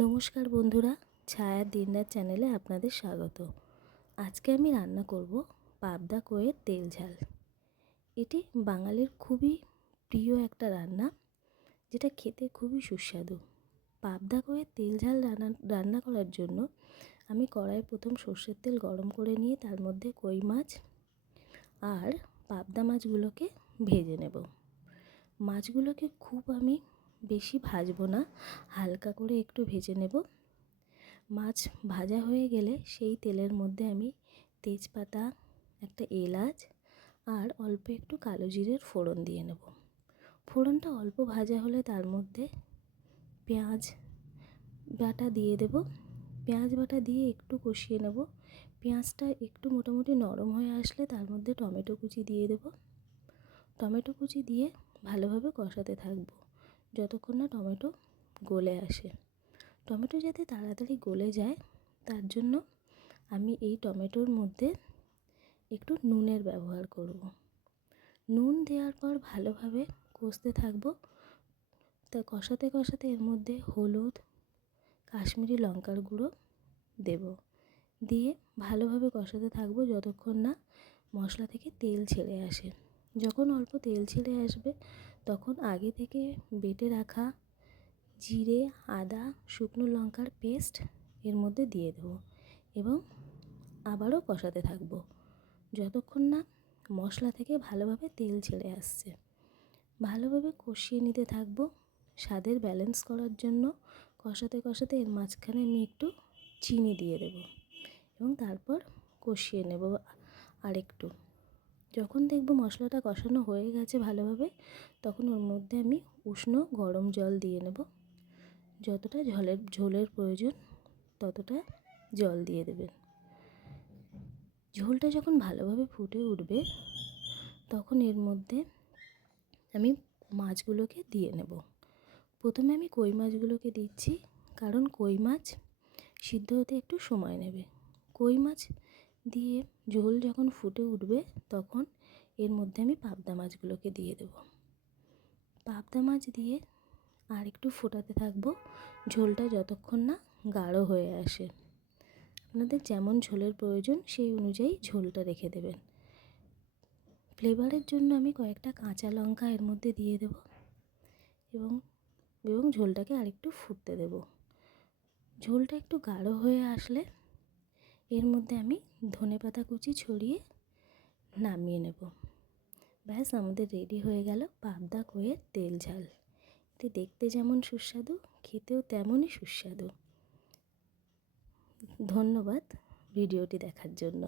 নমস্কার বন্ধুরা, ছায়ার দিনরাত চ্যানেলে আপনাদের স্বাগত। আজকে আমি রান্না করব পাবদা কইয়ের তেল ঝাল। এটি বাঙালির খুবই প্রিয় একটা রান্না, যেটা খেতে খুবই সুস্বাদু। পাবদা কইয়ের তেল ঝাল রান্না করার জন্য আমি কড়াইয়ে প্রথম সর্ষের তেল গরম করে নিয়ে তার মধ্যে কই মাছ আর পাবদা মাছগুলোকে ভেজে নেব। মাছগুলোকে খুব আমি বেশি ভাজবো না, হালকা করে একটু ভেজে নেব। মাছ ভাজা হয়ে গেলে সেই তেলের মধ্যে আমি তেজপাতা, একটা এলাচ আর অল্প একটু কালো জিরের ফোড়ন দিয়ে নেব। ফোড়নটা অল্প ভাজা হলে তার মধ্যে পেঁয়াজ বাটা দিয়ে দেব। পেঁয়াজ বাটা দিয়ে একটু কষিয়ে নেব। পেঁয়াজটা একটু মোটামুটি নরম হয়ে আসলে তার মধ্যে টমেটো কুচি দিয়ে দেব। টমেটো কুচি দিয়ে ভালোভাবে কষাতে থাকব যতক্ষণ না টমেটো গলে আসে। টমেটো যাতে তাড়াতাড়ি গলে যায় তার জন্য আমি এই টমেটোর মধ্যে একটু নুনের ব্যবহার করব। নুন দেওয়ার পর ভালোভাবে কষতে থাকব। তা কষাতে কষাতে এর মধ্যে হলুদ, কাশ্মীরি লঙ্কার গুঁড়ো দেব। দিয়ে ভালোভাবে কষাতে থাকব যতক্ষণ না মশলা থেকে তেল ছেড়ে আসে। যখন অল্প তেল ছেড়ে আসবে তখন আগে থেকে বেটে রাখা জিরে, আদা, শুকনো লঙ্কার পেস্ট এর মধ্যে দিয়ে দেবো এবং আবারও কষাতে থাকবো যতক্ষণ না মশলা থেকে ভালোভাবে তেল ছেড়ে আসছে। ভালোভাবে কষিয়ে নিতে থাকবো। স্বাদের ব্যালেন্স করার জন্য কষাতে কষাতে এর মাঝখানে আমি একটু চিনি দিয়ে দেব এবং তারপর কষিয়ে নেব আরেকটু। যখন দেখব মশলাটা কষানো হয়ে গেছে ভালোভাবে, তখন ওর মধ্যে আমি উষ্ণ গরম জল দিয়ে নেব। যতটা ঝোলের প্রয়োজন ততটা জল দিয়ে দেবেন। ঝোলটা যখন ভালোভাবে ফুটে উঠবে তখন এর মধ্যে আমি মাছগুলোকে দিয়ে নেব। প্রথমে আমি কই মাছগুলোকে দিচ্ছি, কারণ কই মাছ সিদ্ধ হতে একটু সময় নেবে। কই মাছ দিয়ে ঝোল যখন ফুটে উঠবে তখন এর মধ্যে আমি পাবদা মাছগুলোকে দিয়ে দেব। পাবদা মাছ দিয়ে আর একটু ফোটাতে থাকবো ঝোলটা যতক্ষণ না গাঢ় হয়ে আসে। আপনাদের যেমন ঝোলের প্রয়োজন সেই অনুযায়ী ঝোলটা রেখে দেবেন। ফ্লেভারের জন্য আমি কয়েকটা কাঁচা লঙ্কা এর মধ্যে দিয়ে দেব এবং ঝোলটাকে আরেকটু ফুটতে দেব। ঝোলটা একটু গাঢ় হয়ে আসলে এর মধ্যে আমি ধনেপাতা কুচি ছড়িয়ে নামিয়ে নেব। ব্যাস, আমাদের রেডি হয়ে গেল পাবদা কইয়ের তেল ঝাল। এটি দেখতে যেমন সুস্বাদু, খেতেও তেমনই সুস্বাদু। ধন্যবাদ ভিডিওটি দেখার জন্য।